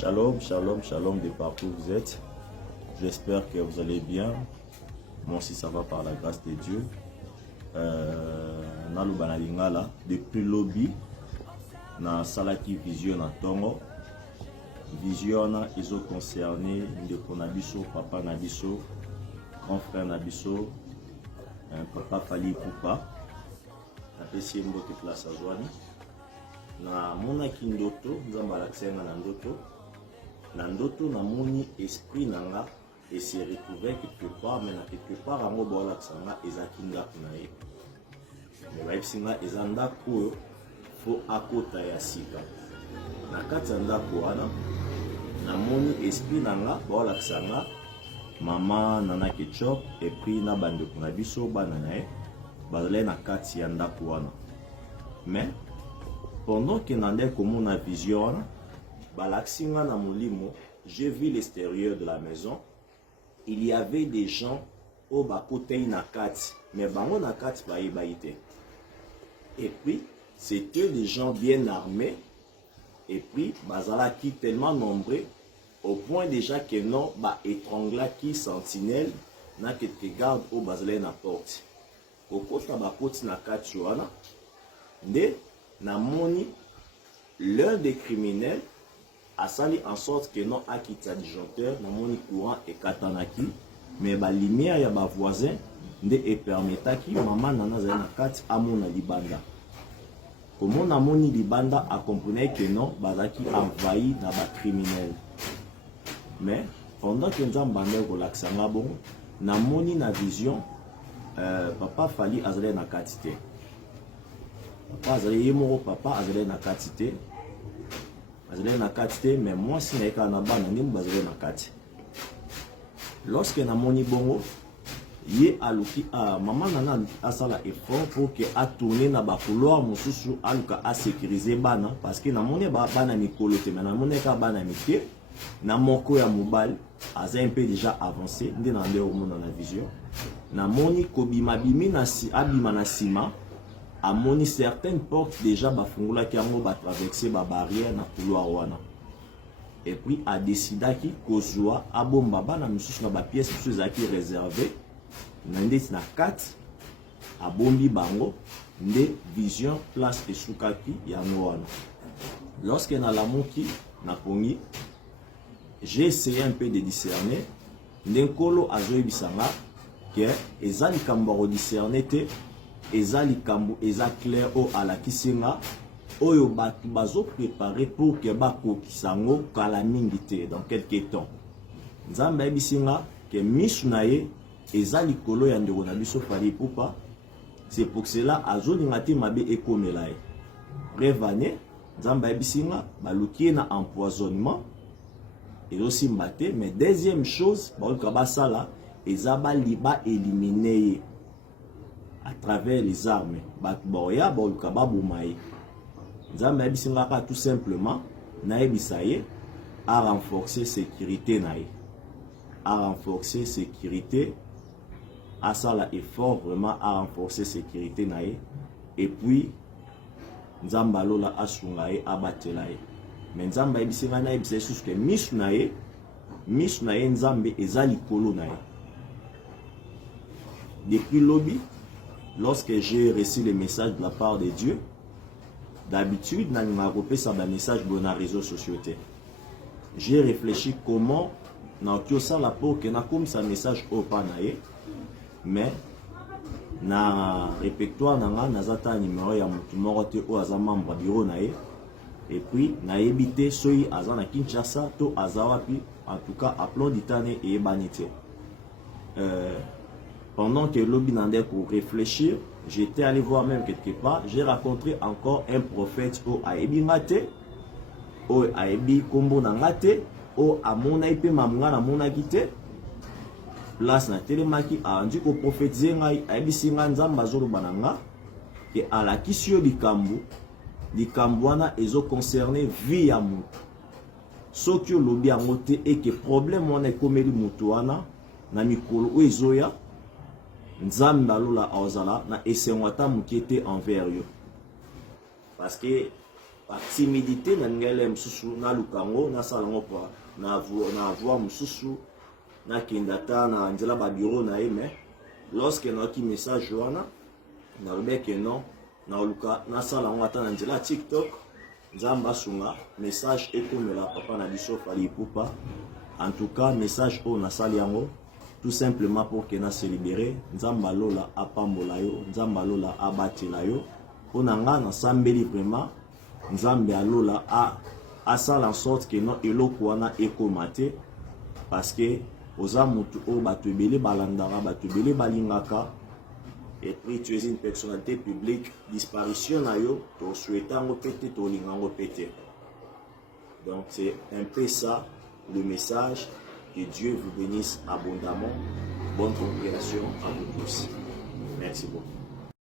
Shalom, shalom, shalom de partout où vous êtes. J'espère que vous allez bien. Moi aussi ça va par la grâce de Dieu. Naluba lingala depuis lobby na salaki vision na tongo. Vision na iso concerné ndeko na biso, papa na biso, grand frère na biso, papa Fali Poupa. Napesi mbote place azwani. Na mona kindoto nzamba laksenga na ndoto. Na ndoto na moni esprit nanga et se retrouver quelque part, mais na quelque part ango bola tsanga ezaki ndako na ye. Mais ba esinga ezanda ko fo akota ya sika. Na kati ndako wana na moni esprit nanga bola tsanga mama nana ketchup et puis na bande ko na biso bana na ye bazale na kati ya ndako wana. Mais pendant que nande komona vision Balaksinga na mulimo, j'ai vu l'extérieur de la maison. Il y avait des gens au bas côté nakati, mais bango nakati baïté. Et puis, c'était des gens bien armés. Et puis, bazala qui tellement nombreux, au point déjà que non, étrangla qui sentinelle, na que te garde au bazala na porte. Kokota ba porte nakati wana, nde na moni l'un des criminels a sali en sorte que non akita disjoncteur na moni courant et katanaki mais ba lumière ya ba voisin nde e permetaki maman nana za na kati amona libanda comme na moni libanda a comprenait que non bazaki envahi na ba criminel mais pendant que nzamba ndeko laksanga bon na moni na vision papa Fali azale na kati te papa azale yemoro papa azale na kati te bazale na kati te mais moi si naika na bana ndimbu bazale na kati lorsque na moni bongo ye aluki maman nana asala effort pour que a tourner na ba couloir mususu aluka a sécuriser bana parce que na moni bana mikolo te mais na moni ka bana mike na moko ya mobile aza un peu déjà avancé ndi na ndeo mona na vision na moni kobima bimi na si abima na sima a moni certaines portes déjà bafungula ki yango ba traverser ba barrière na couloir wana et puis a décidé ki kozwa abomba bana misusu na ba pièces misusu zaki réservé na ndeti na 4 abombi bango nde vision place esukaki yango wana lorsque na lamuki na pongi j'ai essayé un peu de discerner ndekolo azoyebisanga que ezali kambaro discerner te ezali kambu eza clair o alakisinga oyo batu bazo préparer pour que bakokisango kala mingi te dans quelques temps nzamba ebisinga que misu na ye ezali kolo ya ndeko na biso Fali Poupa c'est pour cela azolinga te mabe ekomela ye prévane nzamba ebisinga baluki na empoisonnement ezosimba te mais deuxième chose baluka basala ezaba liba éliminer à travers les armes batboya boluka babumaye nzamba ebisingaka tout simplement na ebisaye à renforcer sécurité nae à renforcer sécurité à ça la effort vraiment à renforcer sécurité nae et puis nzamba lola asungaye abatelaye mais nzamba ebisinga na ebisaye sous que misu nae nzambe ezali kolo nae depuis lobby. Lorsque j'ai reçu les messages de la part de Dieu, d'habitude, je n'ai pas ça un message dans les réseaux sociaux. J'ai réfléchi comment ça la pour que na comme ça message au panaye, mais na répertoire na zata numéro ya mutu moko te o aza membre bureau nae et puis na ebité soyi aza na Kinshasa to azawapi en tout cas appelons ditane et banité. Pendant que lobby n'andait pour réfléchir, j'étais allé voir même quelque part, j'ai rencontré encore un prophète au Aebi Mate, au Aebi Kombo Nangate, au Amona Ipe Mamga na Mona Gite, place na télémaki a rendu qu'au prophète Zengai Aebi Singanzam Bazoro Bananga, et à la Kisio di Kambuana ezo concerné vie à mou. Ce que lobby a monté et que problème on est comme le Moutuana, na Mikolo ou Ezoya, nzamba lola aozala na esengwata mukete envers yo parce que timidité na ngele msusu na lukango na salango pa na avoir msusu na kindata na nzela ba bureau na mais lorsque na ki message wana na rebeke non na luka na salango ata na nzela TikTok nzamba sunga message ekomela papa na biso Fally Ipupa. En tout cas message o na saliango tout simplement pour que na se libérer nzamba lola apambola yo nzamba lola abatela yo pona nga na sambeli vraiment nzambe alola a sala en sorte que non eloko wana ekomate parce que oza mutu o bato ebele balandaka bato ebele balingaka et puis tu es une personnalité publique disparition na yo to souhaitango pete to lingango pete. Donc c'est un peu ça le message. Que Dieu vous bénisse abondamment. Bonne compréhension à vous tous. Merci beaucoup.